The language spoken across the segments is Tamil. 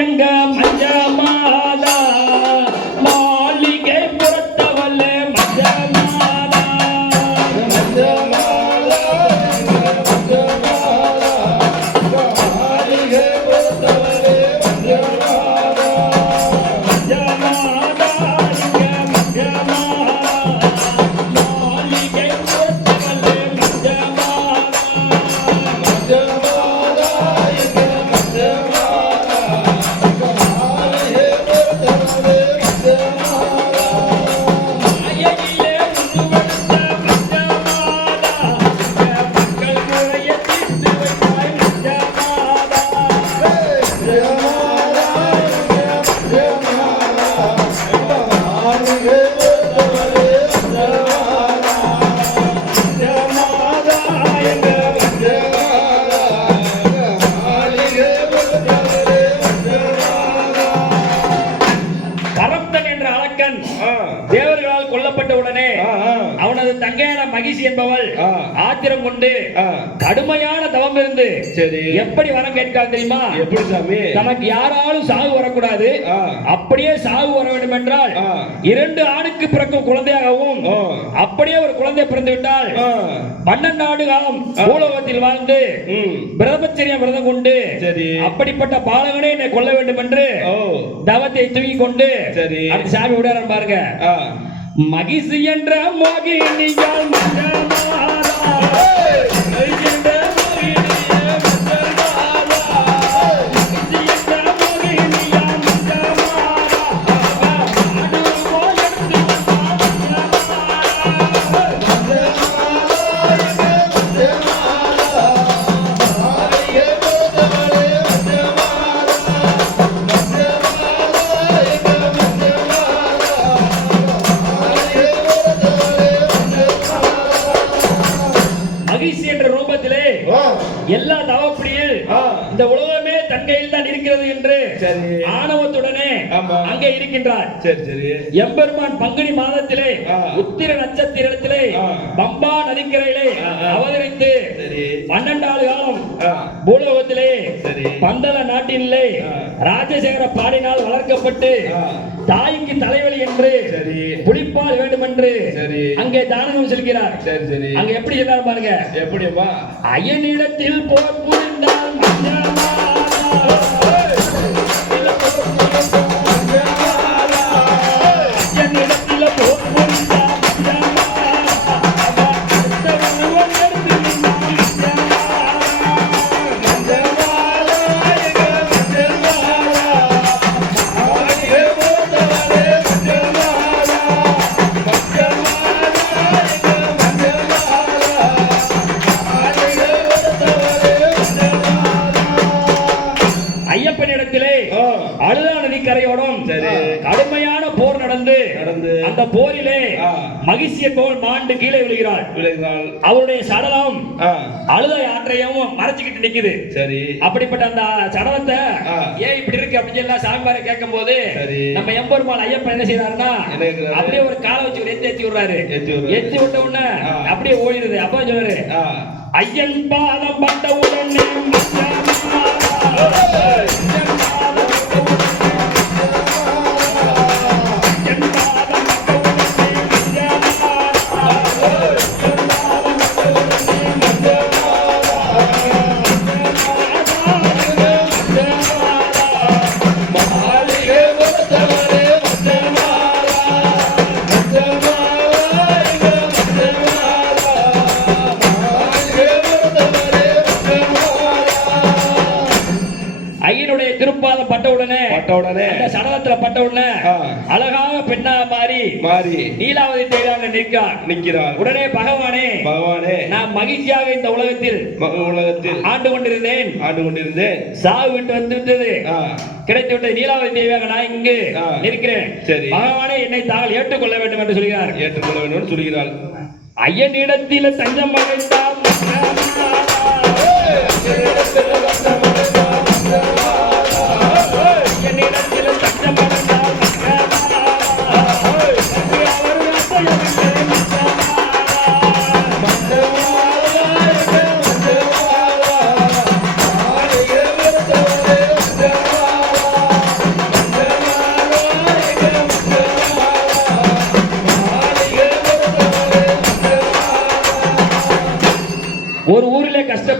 எங்க மஞ்ச மாலா மாளிகை புறத்தவல்ல மஞ்ச மாலா மஞ்ச மாலா மஞ்ச மாலா மாளிகை புறத்தவல்ல மஞ்ச மாலா மஞ்ச மாலா எங்க மஞ்ச மாலா மாளிகை புறத்தவல்ல மஞ்ச மாலா மஞ்ச மாலா எங்க மஞ்ச மாலா மாளிகை புறத்தவல்ல மஞ்ச மாலா மாயையிலே உருவெடுத்த மஞ்ச மாலா மக்கள் முறைய தீர்த்து வைத்தாய் மஞ்ச மாலா பரந்தன் என்ற அரக்கன் தேவர்களால் கொல்லப்பட்ட உடனே அவனது தங்கையான மகிஷி என்பவள் ஆத்திரம் கொண்டு கடுமையான தவம் இருந்து சரி எப்படி வரம் கேட்காது தெரியுமா? எப்படி சாமி? நமக்கு யாராலும் சாவு வரக்கூடாது, அப்படியே சாவு வர வேண்டும் என்றால் 2 ஆணுக்கு பிறக்கும் குழந்தையாகவும் அப்படியே ஒரு குழந்தை பிறந்து விட்டால் 12 ஆண்டு காலம் பூலோகத்தில் வாழ்ந்து பிரம்மச்சரியம் விரதம் கொண்டு சரி அப்படிப்பட்ட பாலகனை என்னை கொல்ல வேண்டும் என்று தவத்தை தூக்கி கொண்டு சரி அடுத்த சாமி விடாரம் பாருங்க. மகிஷி என்ற மோகினியால் மகிஷி என்ற ரூபத்திலே எல்லா தவப்படியில் இந்த உலகமே தன் கையில் தான் இருக்கிறது என்று ஆணவத்துடனே அங்கே இருக்கின்றார். எம்பெருமான் பங்குனி மாதத்திலே உத்திர நட்சத்திரத்திலே பம்பா நதிக்கரையிலே அவதரித்து 12 ஆண்டு காலம் பூலோகத்திலே பந்தள நாட்டிலே ராஜசேகர பாடினால் வளர்க்கப்பட்டு தாய்க்கு தலைவலி என்று புளிப்பால் வேண்டும் என்று அங்கே தானம் செல்கிறார். அங்க எப்படி சொன்னார் பாருங்க. எப்படிப்பா? அயனிடத்தில் போர் புரிந்தால் அழுதா நதிக்கரையோடும் கடுமையான போர் நடந்து அந்த போரிலே மகிஷி என்பவள் மாண்டு கீழே விழுகிறாள். அவருடைய சடலம் அழுத ஆற்றையும் மறைச்சுக்கிட்டு நிக்குது. சரி அப்படிப்பட்ட அந்த சடலத்தை ஏன் இப்படி இருக்கு அப்படின்னு எல்லாம் சாமியாரை கேட்கும் போது நம்ம எம்பெருமாள் ஐயப்பன் என்ன செய்யறாருன்னா அப்படியே ஒரு காலை வச்சு ஒரு ஏத்தி விடுறாரு. ஏத்தி விட்ட உடனே அப்படியே ஓடிடுது. அப்ப சொல்றாரு ஐயன் பாதம் பட்ட உடனே திருப்பாதம் பட்ட உடனே அந்த சடலத்துல பட்ட உடனே அழகாக பெண்ணா மாறி நீலாவதி தேவியாக நிற்கிறார். உடனே பகவானே நான் மகிழ்ச்சியாக இந்த உலகத்தில் ஆண்டு கொண்டிருந்தேன். சாவு விட்டு வந்து விட்டது, கிடைத்து விட்டது. நீலாவதி தேவியாக நான் இங்கு இருக்கிறேன். பகவானே என்னை தாங்கள் ஏற்றுக்கொள்ள வேண்டும் என்று சொல்கிறார். ஐயனிடத்தில் தஞ்சம் அடைந்தால்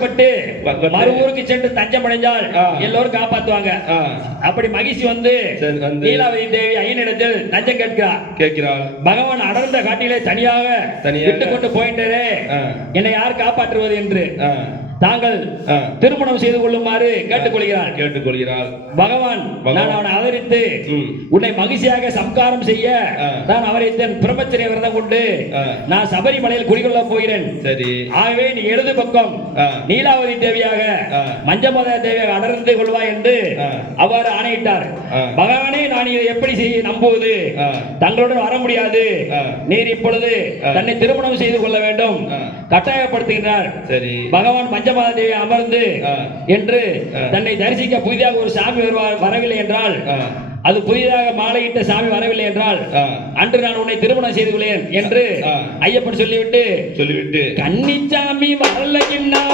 கஷ்டப்பட்டு மறு ஊருக்கு சென்று தஞ்சம் அடைஞ்சால் எல்லோரும் காப்பாத்துவாங்க. அப்படி மகிழ்ச்சி வந்து நீலாவதி தேவி ஐயனிடத்தில் தஞ்சம் கேட்கிறாள். பகவான் அடர்ந்த காட்டிலே தனியாக விட்டு கொண்டு போயிட்டே என்னை யார் காப்பாற்றுவது என்று தாங்கள் திருமணம் செய்து கொள்ளுமாறு கேட்டுக்கொள்கிறாள். பகவான் நான் அவனை ஆதரித்து உன்னை மகிழ்ச்சியாக சம்காரம் செய்ய நான் அவரை தன் பிரம்மச்சரிய விரதம் கொண்டு நான் சபரிமலையில் குடிகொள்ள போகிறேன். ஆகவே நீ இடது பக்கம் நீலாவதி தேவியாக மஞ்சமத தேவியாக அடர்ந்து கொள்வாய் என்று அவ்வாறு ஆணையிட்டார். பகவானே நான் இதை எப்படி செய்ய நம்புவது? தங்களுடன் வர முடியாது. நீர் இப்பொழுது தன்னை திருமணம் செய்து கொள்ள வேண்டும் கட்டாயப்படுத்துகிறார். பகவான் மஞ்சமத தேவி அமர்ந்து என்று தன்னை தரிசிக்க புதிதாக ஒரு சாமி வரவில்லை என்றால், அது புதிதாக மாலையிட்ட சாமி வரவில்லை என்றால் அன்று நான் உன்னை திருமணம் செய்து கொள்ளேன் என்று ஐயப்பன் சொல்லிவிட்டு கன்னிச்சாமி வரலைன்னா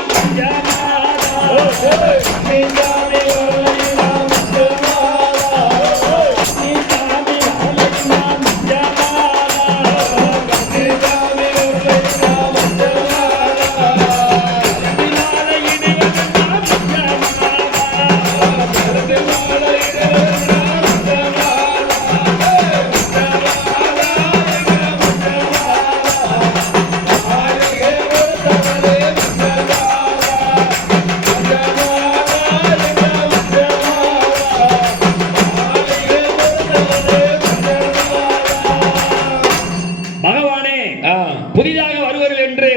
புதிதாக வருவர்கள் என்று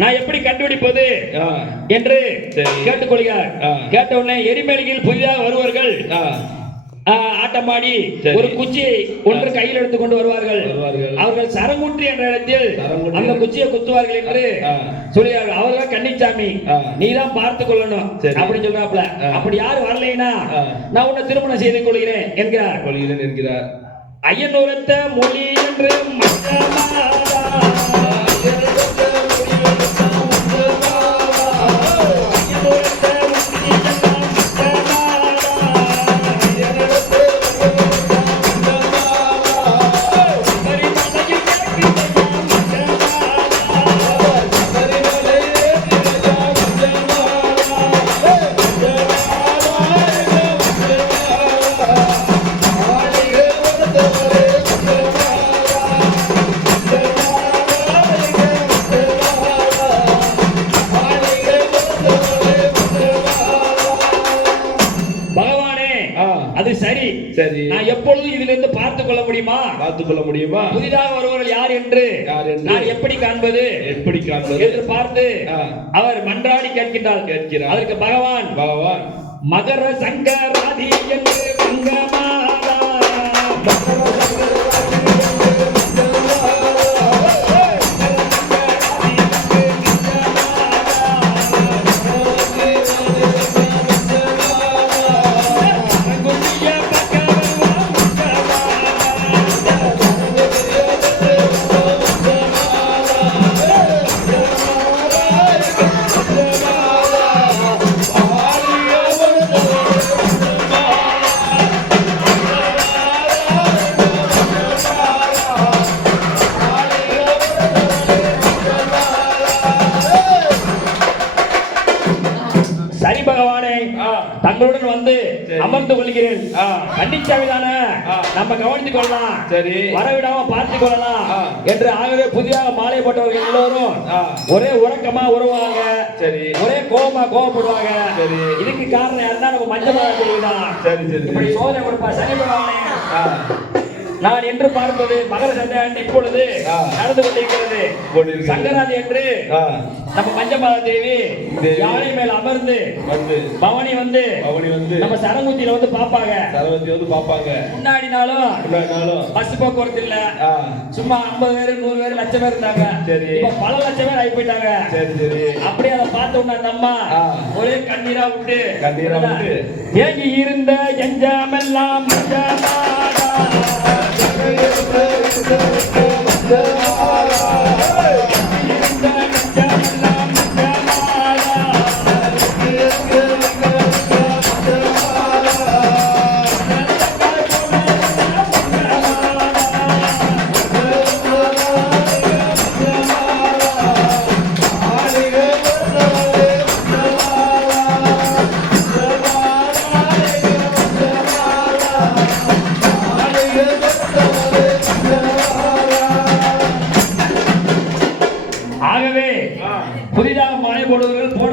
நான் எப்படி கண்டுபிடிப்பது என்று கேட்டுக்கொள்கிறார். கேட்டவுடனே எரிமலையில் புதிதாக வருவர்கள் ஆட்டமாடி ஒரு குச்சியை ஒன்று கையில் எடுத்துக் கொண்டு வருவார்கள். அவர்கள் சரங்குற்றி என்ற இடத்தில் அந்த குச்சியை குத்துவார்கள் என்று சொல்கிறார்கள். அவர்கள் கன்னிச்சாமி நீதான் பார்த்து கொள்ளணும் அப்படின்னு சொல்றாப்ல. அப்படி யாரும் வரலைன்னா நான் உன்னை திருமணம் செய்து கொள்கிறேன் என்கிறார். ஐயனூரத்த மொழி என்று நான் எப்பொழுதும் இதிலிருந்து பார்த்துக் கொள்ள முடியுமா? புதிதாக வருவர்கள் யார் என்று நான் எப்படி காண்பது என்று பார்த்து அவர் மன்றாடி கேட்கிறார். அதற்கு பகவான் மகர சங்கராதி என்று தங்களுடன் வந்து அமர்ந்து கொள்கிறேன். கன்னிச்சாமி தானே, நம்ம கவனித்துக் கொள்ளலாம், வரவிடாம பார்த்துக் கொள்ளலாம் என்று. ஆகவே புதிதாக மாலை போட்டவர்கள் எல்லோரும் ஒரே உறக்கமா உருவாங்க, ஒரே கோபப்படுவாங்க. இதுக்கு காரணம் யாருன்னா நம்ம மஞ்சள் தேவிதான். இப்படி சோதனை கொடுப்பா சனி பகவானே. நான் என்று பார்ப்பது மகர சந்திராயன் இப்பொழுது நடந்து கொண்டிருக்கிறது. சங்கராதி என்று நம்ம மஞ்சமாதா தேவி யானை மேல் அமர்ந்து பவனி வந்து நம்ம சரங்குத்தியில வந்து பாப்பாங்க. முன்னாடினாலும் பஸ் போக்குவரத்து இல்ல, சும்மா 50 பேர் 100 பேர் லட்சம் பேர் இருந்தாங்க. இப்ப பல லட்சம் பேர் ஆகி போயிட்டாங்க. அப்படியே அதை பார்த்த உடனே அந்த அம்மா ஒரே கண்ணீரா விட்டு ஏங்கி இருந்த எஞ்சமெல்லாம் புதிதாக மாலை போடுவர்கள் போட